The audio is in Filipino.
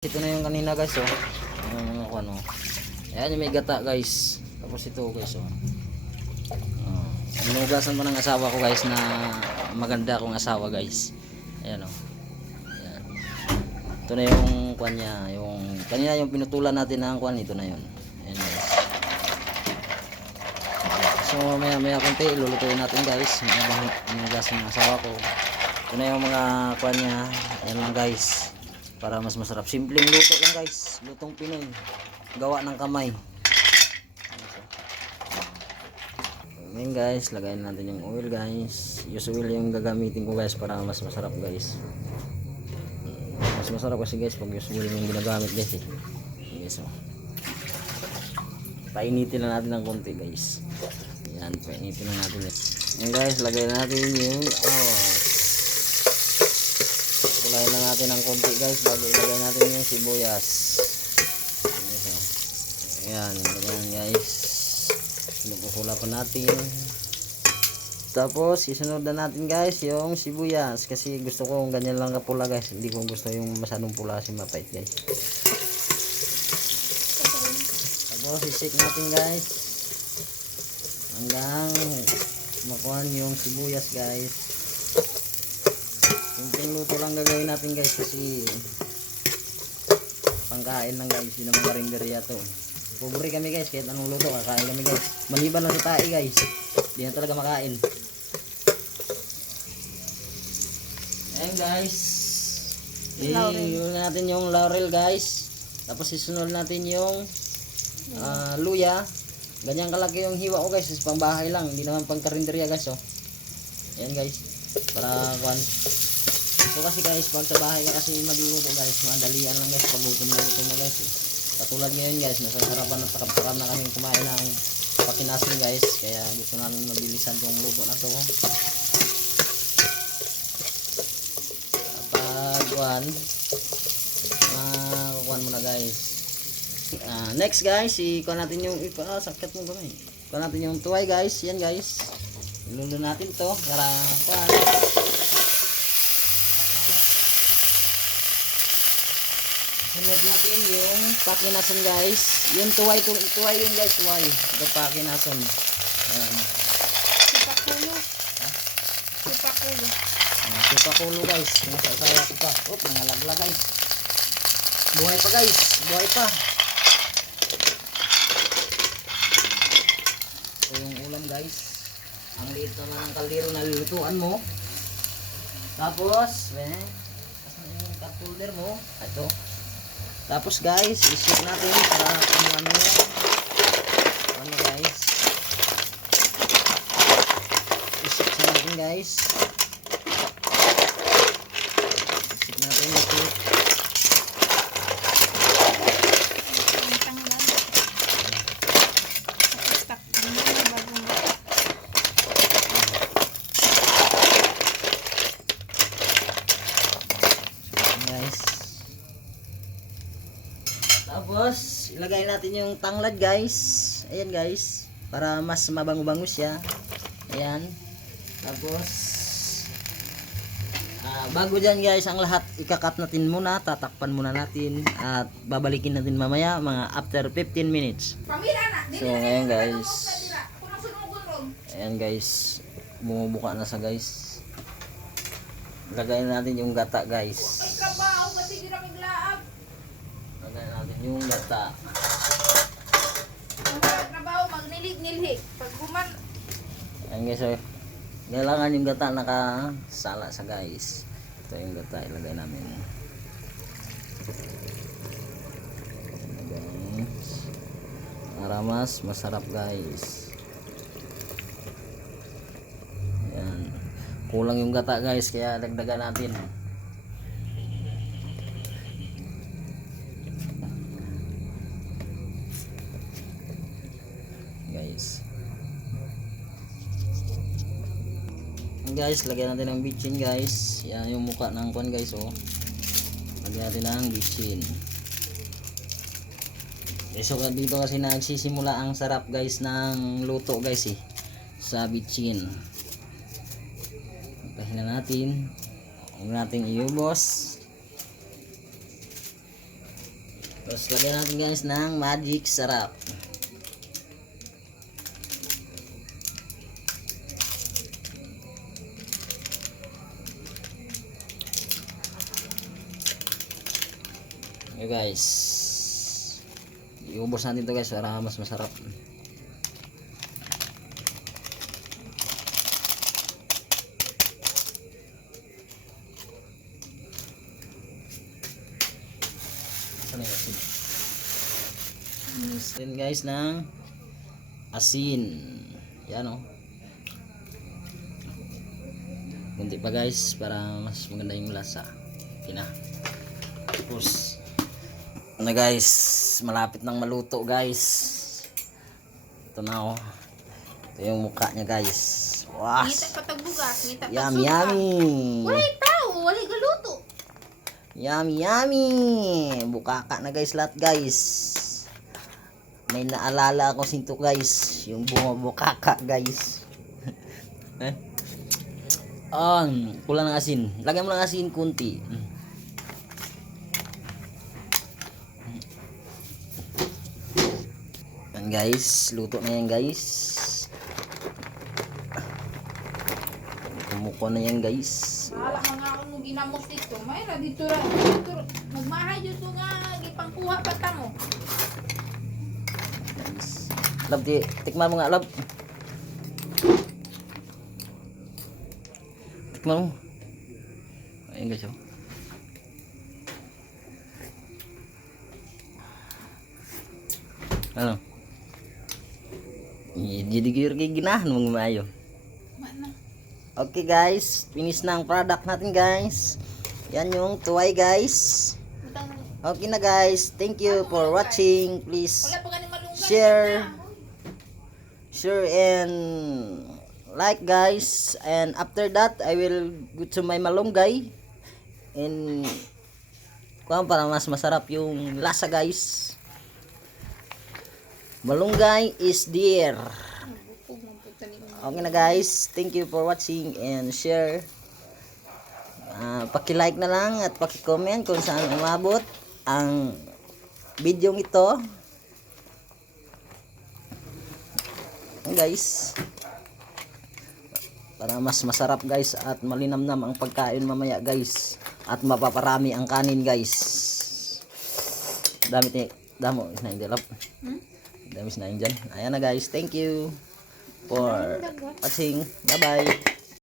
Ito na yung kanina guys, oh. Yung ano. Ayan yung may gata guys. Tapos ito guys, oh. Inugasan pa ng asawa ko guys na maganda akong asawa guys. Ayan, oh. Ayan. Ito na yung kwan niya, yung kanina yung pinutulan natin ng kwan, ito na yun. Ayan guys. So maya konti ilulutuin natin guys. Inugasan ng asawa ko. Ito na yung mga kwan niya. Ayan lang guys. Para mas masarap. Simpleng luto lang guys. Lutong Pinoy. Gawa ng kamay. Ngayon guys, lagayin natin yung oil guys. Use oil yung gagamitin ko guys para mas masarap guys. Mas masarap kasi guys pag use oil yung ginagamit guys eh. Yes, so. Painitin lang natin ng konti guys. Yan, painitin lang natin guys. Ngayon guys, lagayin natin yung kulay lang natin ng konti guys bago ilagay natin yung sibuyas. Ayan, ganyan guys. Pinupula pa natin. Tapos isunod na natin guys yung sibuyas kasi gusto ko ganyan lang kapula guys. Hindi ko gusto yung masyadong pula kasi mapait guys. Tapos isik natin guys hanggang makuha yung sibuyas guys. Simpleng luto lang gagawin natin guys kasi pangkain lang guys, hindi naman karinderya to. Pobre kami guys, kahit anong luto kakain kami guys. Maliban lang sa tae guys, hindi na talaga makain. Ayan guys, isunod natin yung laurel guys. Tapos isunod natin yung luya. Ganyan kalaki yung hiwa ko guys, pangbahay lang, hindi naman pang karinderya guys. Oh. Ayan guys, para kuan. So kasi guys, pag sa bahay ka kasi magluluto guys, madalian lang guys, pag gutom na guys eh. Katulad ngayon guys, nasasarapan at takap-takap na kaming kumain ng pakinasin guys, kaya gusto namin mabilisan tong luto na to. Kapag kukuhan mo na guys. Next guys, ikuha natin yung sakit mo gamay. Ikuha natin yung tuway guys, yan guys. Ilulo natin to para kuhan. Sunod natin yung pakinason guys. Yung tuway yun guys, tuway. Ito pakinason. Ayan. Sipakulo. Ha? Sipakulo. Sipakulo guys. Sinasasaya ko pa. Oh, nangalagla guys. Buhay pa guys. Buhay pa. Ito yung ulam guys. Ang liit naman ng kaldero na lulutuan mo. Tapos, asan yung cup holder mo? Ito. Tapos guys, isip natin para kumuha nyo ano guys. Isip natin guys. Isip natin ito. Tapos, ilagay natin yung tanglad guys. Ayan guys. Para mas mabango-bango siya. Ayan. Tapos, bago dyan guys, ang lahat ikakat natin muna. Tatakpan muna natin. At babalikin natin mamaya mga after 15 minutes. So, ngayon guys. Ayan guys. Bumubuka na sa guys. Lagay natin yung gata guys. Lagay natin yung gata. Ayan guys, so, kailangan yung gata nakasala sa guys. Ito yung gata, ilagay namin. Guys, para mas masarap guys. Ayan. Kulang yung gata guys, kaya dagdagan natin. Guys, lagyan natin ng bitchin guys. Yan yung mukha ng kwan guys, oh. Lagyan natin ng bitchin. So dito kasi nagsisimula ang sarap guys ng luto guys eh, sa bitchin. Pahinga natin. Huwag natin iubos. Tapos lagyan natin guys ng magic sarap. Okay guys. Iubos natin to guys para mas masarap. Ano yung asin? Then guys ng asin. Yan o. Kunti pa guys para mas maganda yung lasa. Okay na. Tapos ano guys, malapit nang maluto guys. Ito na o. Ito yung mukha niya guys. Wow. Ngita patagbugas, ngita Yummy yummy. Wala tao, wala galuto. Yummy yummy. Bukaka na guys lahat guys. May naalala ako sinto guys, yung bunga bukaka guys. Eh? Kulang ng asin. Lagyan mo ng asin kunti. Yan guys, luto na yan guys. Kumuko na yan guys. Wala mga akong ginamos dito. Mayra dito ra. Nagmahay dito nga gipangkuha pa ta mo. Love, tikman mo nga love. Tikman mo. Ayun guys oh. Ano? Jadi kaya ginahan mong maayo. Mana? Okay guys, finish na ang product natin guys. Yan yung tuway guys. Utang Okay na guys, thank you for watching. Please wala pa gani malunggay. share and like guys. And after that, I will go to my malunggay. And para mas masarap yung lasa guys. Malunggay is there. Okay na guys, thank you for watching and share. Paki-like na lang at paki-comment kung saan umabot ang video ito. Guys, para mas masarap guys at malinamnam ang pagkain mamaya guys at mapaparami ang kanin guys. Dami is na indilap. Dami is na indyan. Ayan na guys, thank you for watching. Bye bye.